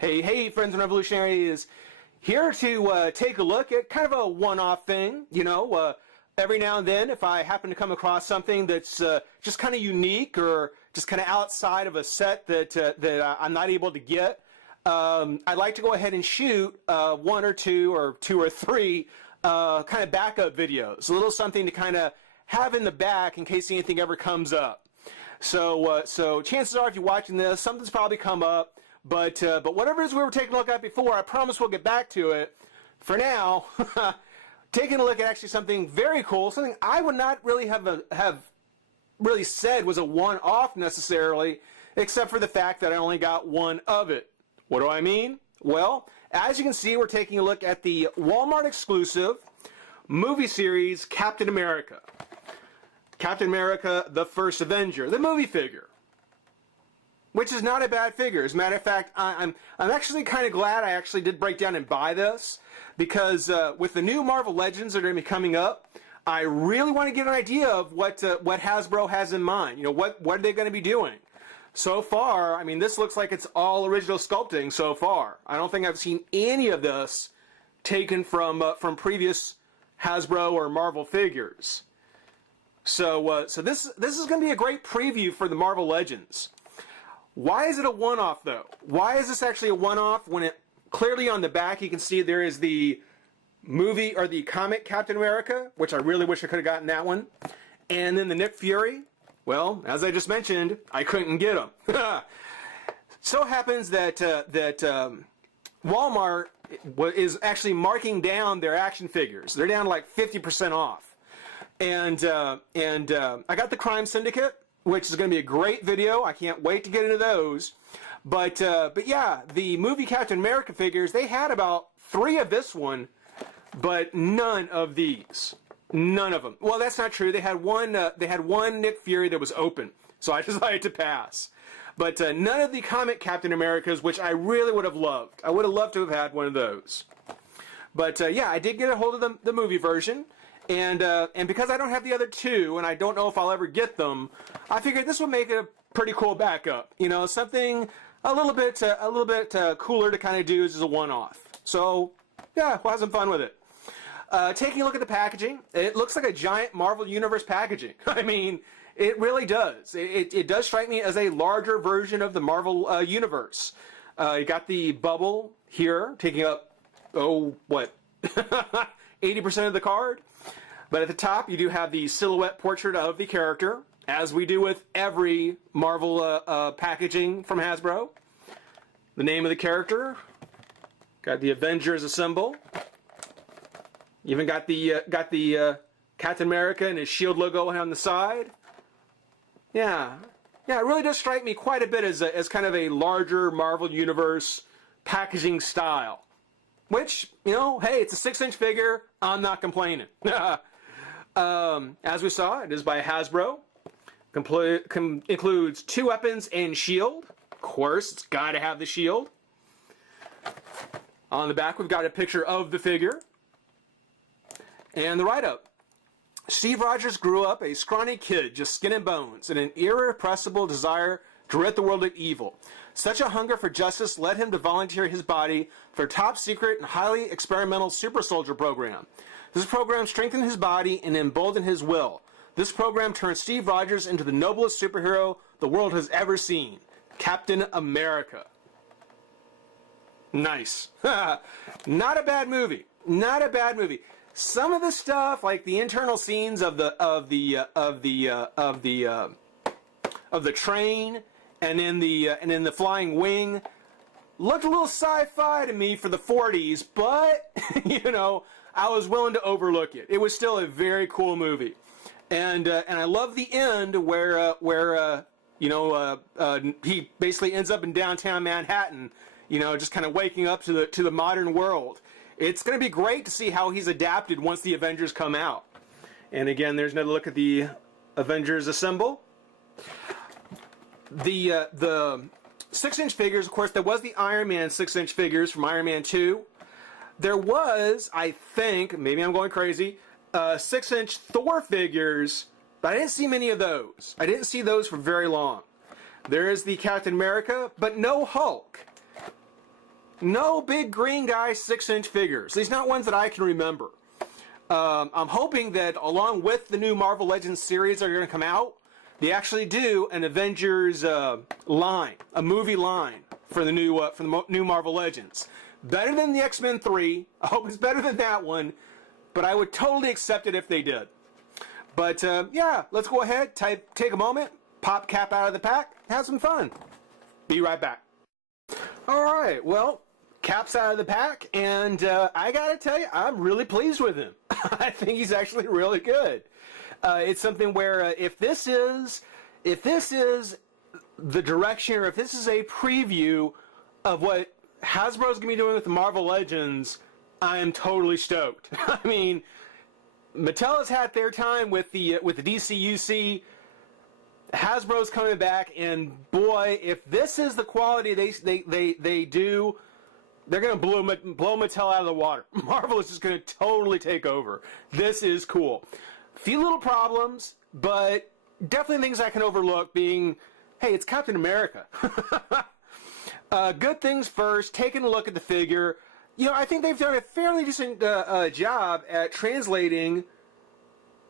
Hey, friends and revolutionaries, here to take a look at kind of a one-off thing. Every now and then, if I happen to come across something that's just kind of unique or just kind of outside of a set that I'm not able to get, I'd like to go ahead and shoot one or two or three kind of backup videos, a little something to kind of have in the back in case anything ever comes up. So chances are, if you're watching this, something's probably come up. But whatever it is we were taking a look at before, I promise we'll get back to it. For now, taking a look at actually something very cool, something I would not really have really said was a one-off necessarily, except for the fact that I only got one of it. What do I mean? Well, as you can see, we're taking a look at the Walmart exclusive movie series Captain America. Captain America, the First Avenger, the movie figure. Which is not a bad figure. As a matter of fact, I'm actually kind of glad I actually did break down and buy this, because with the new Marvel Legends that are going to be coming up, I really want to get an idea of what Hasbro has in mind. What are they going to be doing? So far, I mean, this looks like it's all original sculpting so far. I don't think I've seen any of this taken from previous Hasbro or Marvel figures. So this is going to be a great preview for the Marvel Legends. Why is it a one-off, though? Why is this actually a one-off when it clearly on the back you can see there is the movie or the comic Captain America, which I really wish I could have gotten that one, and then the Nick Fury? Well, as I just mentioned, I couldn't get them. So happens that Walmart is actually marking down their action figures. They're down like 50% off, and I got the Crime Syndicate, which is going to be a great video. I can't wait to get into those. But yeah, the movie Captain America figures, they had about 3 of this one, but none of these. None of them. Well, that's not true. They had one Nick Fury that was open, so I decided to pass. But none of the comic Captain Americas, which I really would have loved. I would have loved to have had one of those. But yeah, I did get a hold of the movie version. And because I don't have the other 2, and I don't know if I'll ever get them, I figured this would make it a pretty cool backup. Something a little bit cooler to kind of do as a one-off. So yeah, we'll have some fun with it. Taking a look at the packaging, it looks like a giant Marvel Universe packaging. I mean, it really does. It does strike me as a larger version of the Marvel Universe. You got the bubble here, taking up, 80% of the card. But at the top, you do have the silhouette portrait of the character, as we do with every Marvel packaging from Hasbro. The name of the character. Got the Avenger as a symbol. Even got the Captain America and his shield logo on the side. Yeah, it really does strike me quite a bit as kind of a larger Marvel Universe packaging style. Which, hey, it's a 6-inch figure. I'm not complaining. As we saw, it is by Hasbro. Includes 2 weapons and shield. Of course, it's got to have the shield. On the back, we've got a picture of the figure. And the write-up. Steve Rogers grew up a scrawny kid, just skin and bones, and an irrepressible desire to rid the world of evil. Such a hunger for justice led him to volunteer his body for a top-secret and highly experimental super soldier program. This program strengthened his body and emboldened his will. This program turned Steve Rogers into the noblest superhero the world has ever seen, Captain America. Nice. Not a bad movie. Not a bad movie. Some of the stuff, like the internal scenes of the train and in the flying wing, looked a little sci-fi to me for the 40s, but I was willing to overlook it. It was still a very cool movie, and I love the end where he basically ends up in downtown Manhattan, just kind of waking up to the modern world. It's going to be great to see how he's adapted once the Avengers come out. And again, there's another look at the Avengers assemble. The 6-inch figures, of course, there was the Iron Man 6-inch figures from Iron Man 2. There was, I think, maybe I'm going crazy, 6-inch Thor figures, but I didn't see many of those. I didn't see those for very long. There is the Captain America, but no Hulk. no big green guy 6-inch figures. At least not ones that I can remember. I'm hoping that along with the new Marvel Legends series that are going to come out, they actually do an Avengers line, a movie line for the new Marvel Legends. Better than the X-Men 3. I hope it's better than that one, but I would totally accept it if they did. But yeah, let's go ahead, take a moment, pop Cap out of the pack, have some fun. Be right back. All right, well, Cap's out of the pack, and I gotta tell you, I'm really pleased with him. I think he's actually really good. It's something where if this is the direction, or if this is a preview of what Hasbro's gonna be doing with the Marvel Legends, I am totally stoked. I mean, Mattel has had their time with the DCUC. Hasbro's coming back, and boy, if this is the quality they do, they're going to blow Mattel out of the water. Marvel is just going to totally take over. This is cool. Few little problems, but definitely things I can overlook, being, hey, it's Captain America. Good things first, taking a look at the figure. You know, I think they've done a fairly decent job at translating,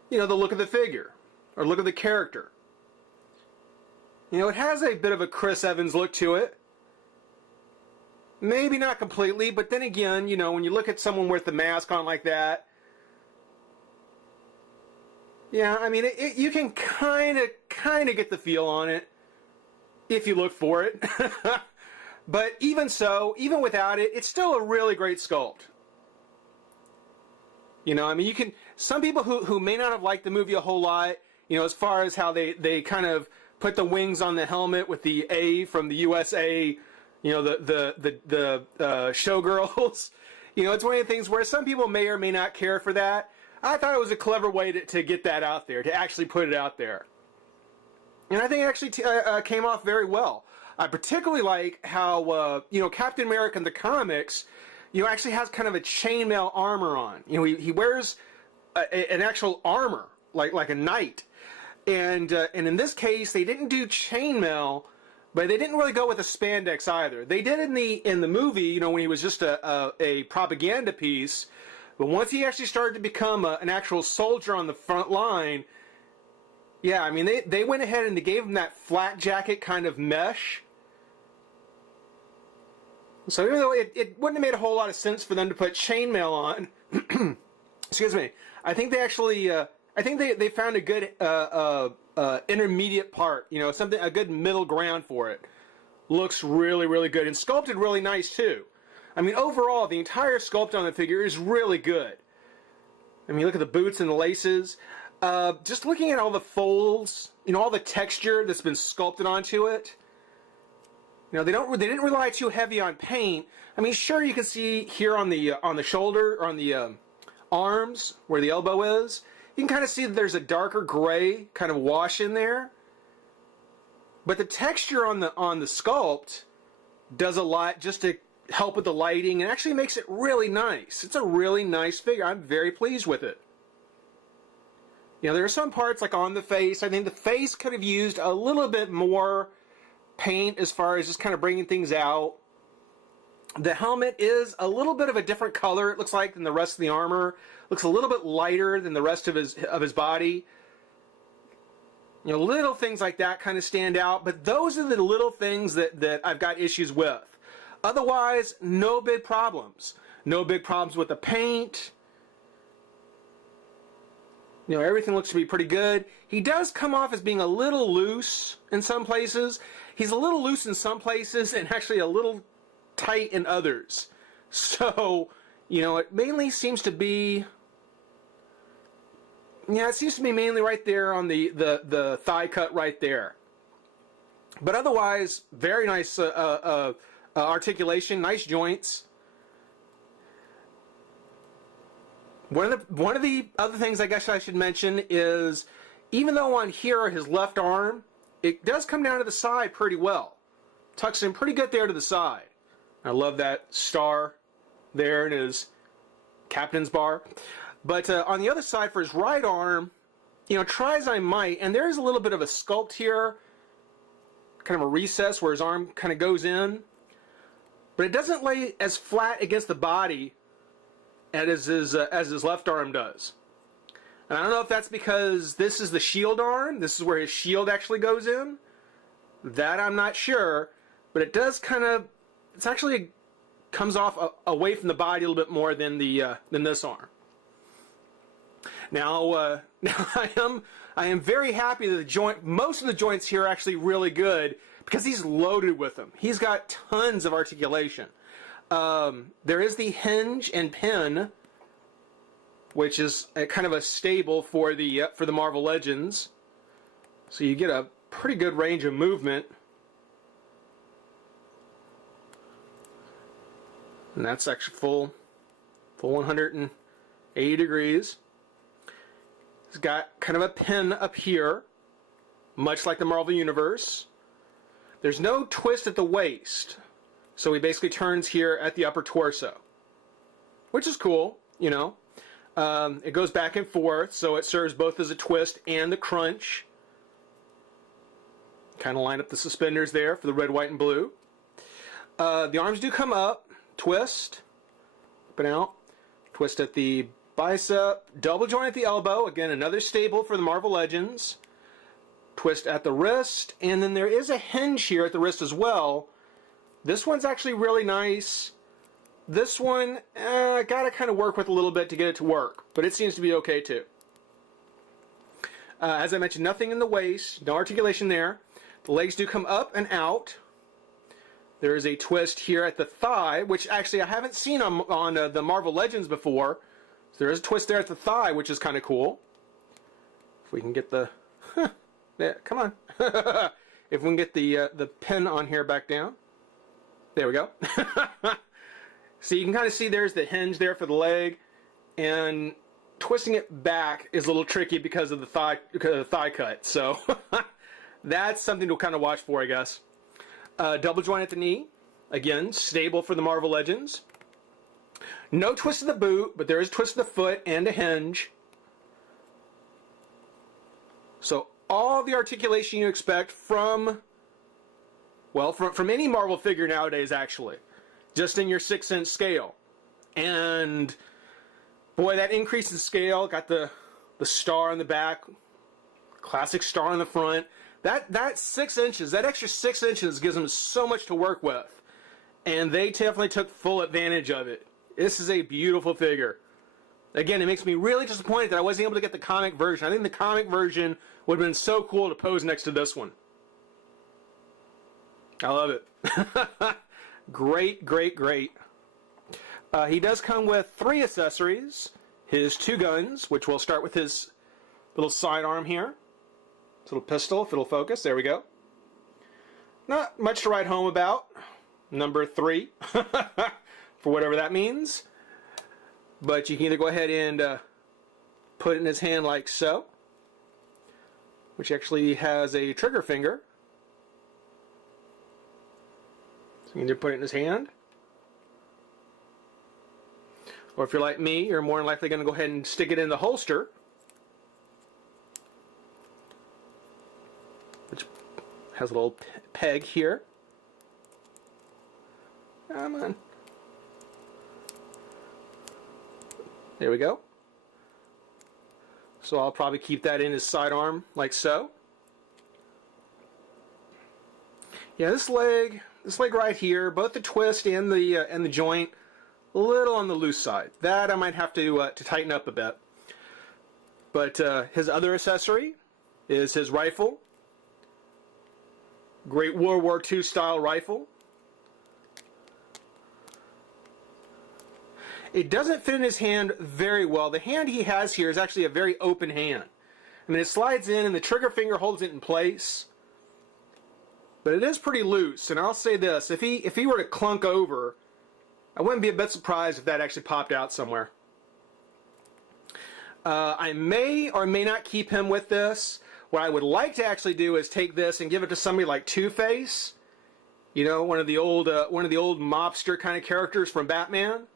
you know, the look of the figure, or look of the character. You know, it has a bit of a Chris Evans look to it. Maybe not completely, but then again, you know, when you look at someone with the mask on like that, yeah, I mean, you can kind of get the feel on it if you look for it. But even so, even without it, it's still a really great sculpt. You know, I mean, you can, some people who may not have liked the movie a whole lot, you know, as far as how they kind of put the wings on the helmet with the A from the USA, you know, the showgirls. You know, it's one of the things where some people may or may not care for that. I thought it was a clever way to get that out there, to actually put it out there. And I think it actually came off very well. I particularly like how, you know, Captain America in the comics, you know, actually has kind of a chainmail armor on. You know, he wears an actual armor, like a knight. And in this case, they didn't do chainmail, but they didn't really go with the spandex either. They did in the movie, you know, when he was just a propaganda piece. But once he actually started to become an actual soldier on the front line, yeah, I mean, they went ahead and they gave him that flak jacket kind of mesh. So even though it wouldn't have made a whole lot of sense for them to put chainmail on, excuse me, I think they actually, I think they found a good intermediate part, you know, a good middle ground for it. Looks really, really good, and sculpted really nice too. I mean, overall, the entire sculpt on the figure is really good. I mean, look at the boots and the laces. Just looking at all the folds, you know, all the texture that's been sculpted onto it. You know, they didn't rely too heavy on paint. I mean, sure, you can see here on the shoulder, or on the arms where the elbow is. You can kind of see that there's a darker gray kind of wash in there. But the texture on the sculpt does a lot just to help with the lighting, and actually makes it really nice. It's a really nice figure. I'm very pleased with it. You know, there are some parts like on the face. I think the face could have used a little bit more paint as far as just kind of bringing things out. The helmet is a little bit of a different color, it looks like, than the rest of the armor. Looks a little bit lighter than the rest of his body. You know, little things like that kind of stand out, but those are the little things that I've got issues with. Otherwise, no big problems. No big problems with the paint. You know, everything looks to be pretty good. He does come off as being a little loose in some places. He's a little loose in some places and actually a little tight in others. So, you know, it mainly seems to be, yeah, it seems to be mainly right there on the thigh cut right there. But otherwise, very nice articulation, nice joints. One of the other things I guess I should mention is, even though on here his left arm, it does come down to the side pretty well. Tucks in pretty good there to the side. I love that star there in his captain's bar. But on the other side for his right arm, you know, try as I might, and there's a little bit of a sculpt here, kind of a recess where his arm kind of goes in. but it doesn't lay as flat against the body as his left arm does. And I don't know if that's because this is the shield arm, this is where his shield actually goes in. That I'm not sure, but it does kind of, it's actually comes off away from the body a little bit more than this arm. Now, I am very happy that most of the joints here are actually really good because he's loaded with them. He's got tons of articulation. There is the hinge and pin, which is kind of a stable for the Marvel Legends. So you get a pretty good range of movement. And that's actually full 180 degrees. It's got kind of a pin up here, much like the Marvel Universe. There's no twist at the waist, so he basically turns here at the upper torso, which is cool, you know. It goes back and forth, so it serves both as a twist and the crunch. Kind of line up the suspenders there for the red, white, and blue. The arms do come up, twist, up and out, twist at the bicep, double joint at the elbow, again another staple for the Marvel Legends, twist at the wrist, and then there is a hinge here at the wrist as well. This one's actually really nice. This one, gotta kind of work with a little bit to get it to work, but it seems to be okay too. As I mentioned, nothing in the waist, no articulation there. The legs do come up and out. There is a twist here at the thigh, which actually I haven't seen on the Marvel Legends before. So there is a twist there at the thigh, which is kind of cool. If we can get the... there, come on. If we can get the pin on here back down. There we go. So you can kind of see there's the hinge there for the leg. And twisting it back is a little tricky because of the thigh cut. So that's something to kind of watch for, I guess. Double joint at the knee. Again, stable for the Marvel Legends. No twist of the boot, but there is twist of the foot and a hinge. So all the articulation you expect from any Marvel figure nowadays, actually. Just in your 6-inch scale. And boy, that increase in scale, got the star on the back, classic star on the front. That 6 inches, that extra 6 inches gives them so much to work with. And they definitely took full advantage of it. This is a beautiful figure. Again, it makes me really disappointed that I wasn't able to get the comic version. I think the comic version would have been so cool to pose next to this one. I love it. Great, great, great. He does come with 3 accessories. His 2 guns, which we'll start with his little sidearm here. This little pistol, if it'll focus. There we go. Not much to write home about. Number 3. For whatever that means. But you can either go ahead and put it in his hand like so. Which actually has a trigger finger. So you can either put it in his hand. Or if you're like me, you're more than likely going to go ahead and stick it in the holster. Which has a little peg here. Come on. There we go. So I'll probably keep that in his sidearm like so. Yeah, this leg right here, both the twist and the joint, a little on the loose side. That I might have to tighten up a bit. But his other accessory is his rifle. Great World War II style rifle. It doesn't fit in his hand very well. The hand he has here is actually a very open hand. I mean, it slides in and the trigger finger holds it in place. But it is pretty loose. And I'll say this, if he were to clunk over, I wouldn't be a bit surprised if that actually popped out somewhere. I may or may not keep him with this. What I would like to actually do is take this and give it to somebody like Two-Face. You know, one of the old mobster kind of characters from Batman.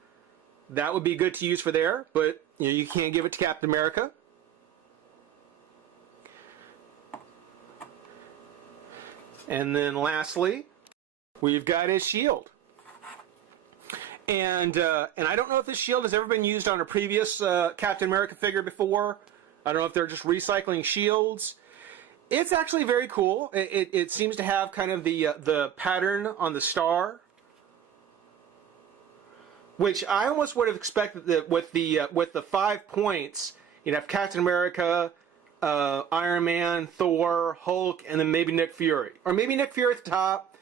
That would be good to use for there, but you know, you can't give it to Captain America. And then lastly, we've got his shield. And I don't know if this shield has ever been used on a previous Captain America figure before. I don't know if they're just recycling shields. It's actually very cool. It seems to have kind of the pattern on the star, which I almost would have expected that with the 5 points, you'd have Captain America, Iron Man, Thor, Hulk, and then maybe Nick Fury, or maybe Nick Fury at the top,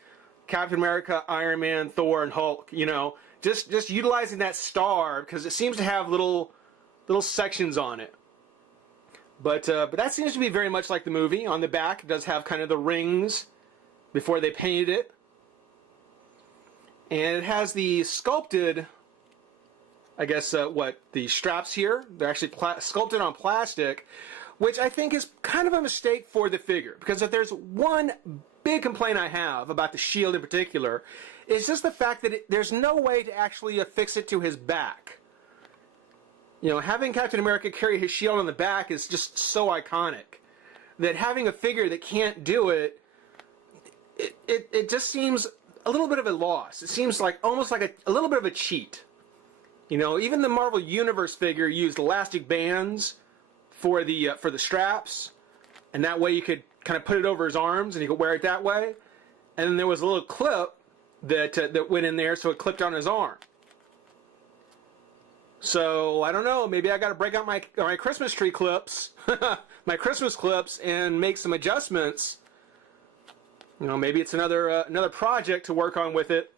Captain America, Iron Man, Thor, and Hulk. You know, just utilizing that star because it seems to have little sections on it. But that seems to be very much like the movie. On the back, it does have kind of the rings before they painted it. And it has the sculpted, I guess, the straps here. They're actually sculpted on plastic, which I think is kind of a mistake for the figure. Because if there's one big complaint I have about the shield in particular, it's just the fact that there's no way to actually affix it to his back. You know, having Captain America carry his shield on the back is just so iconic that having a figure that can't do it, it just seems a little bit of a loss. It seems like almost like a little bit of a cheat. You know, even the Marvel Universe figure used elastic bands for the straps, and that way you could kind of put it over his arms and he could wear it that way. And then there was a little clip that went in there so it clipped on his arm. So, I don't know, maybe I got to break out my Christmas tree clips, my Christmas clips, and make some adjustments. You know, maybe it's another project to work on with it.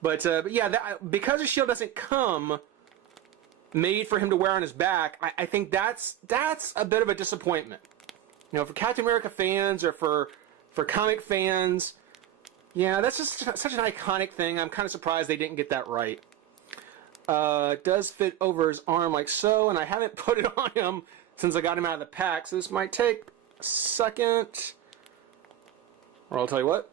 But yeah, because the shield doesn't come made for him to wear on his back, I think that's a bit of a disappointment. You know, for Captain America fans or for comic fans, yeah, that's just such an iconic thing. I'm kind of surprised they didn't get that right. It does fit over his arm like so, and I haven't put it on him since I got him out of the pack, so this might take a second. Or I'll tell you what.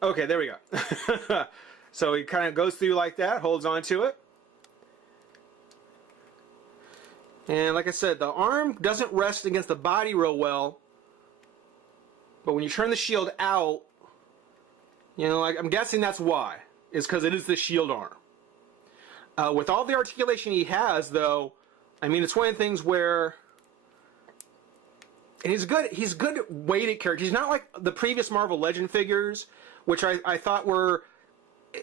Okay, there we go. So he kind of goes through like that, holds on to it. And like I said, the arm doesn't rest against the body real well, but when you turn the shield out, you know, I'm guessing that's why. Is because it is the shield arm. With all the articulation he has, though, I mean, it's one of the things where, and he's good weighted character. He's not like the previous Marvel Legend figures, which I thought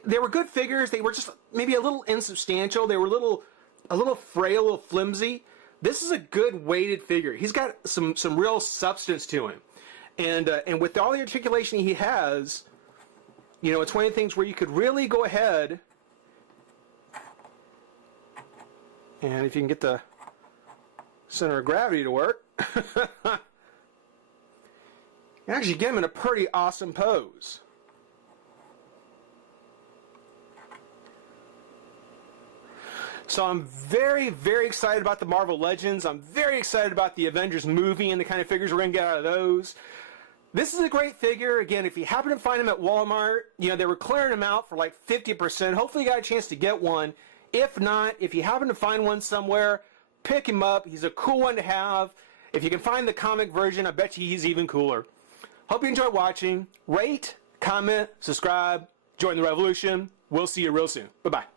they were good figures. They were just maybe a little insubstantial. They were a little frail, a little flimsy. This is a good weighted figure. He's got some real substance to him, and with all the articulation he has, you know, it's one of the things where you could really go ahead, and if you can get the center of gravity to work, you actually get him in a pretty awesome pose. So I'm very, very excited about the Marvel Legends. I'm very excited about the Avengers movie and the kind of figures we're going to get out of those. This is a great figure. Again, if you happen to find them at Walmart, you know, they were clearing them out for like 50%. Hopefully you got a chance to get one. If not, if you happen to find one somewhere, pick him up. He's a cool one to have. If you can find the comic version, I bet you he's even cooler. Hope you enjoyed watching. Rate, comment, subscribe, join the revolution. We'll see you real soon. Bye-bye.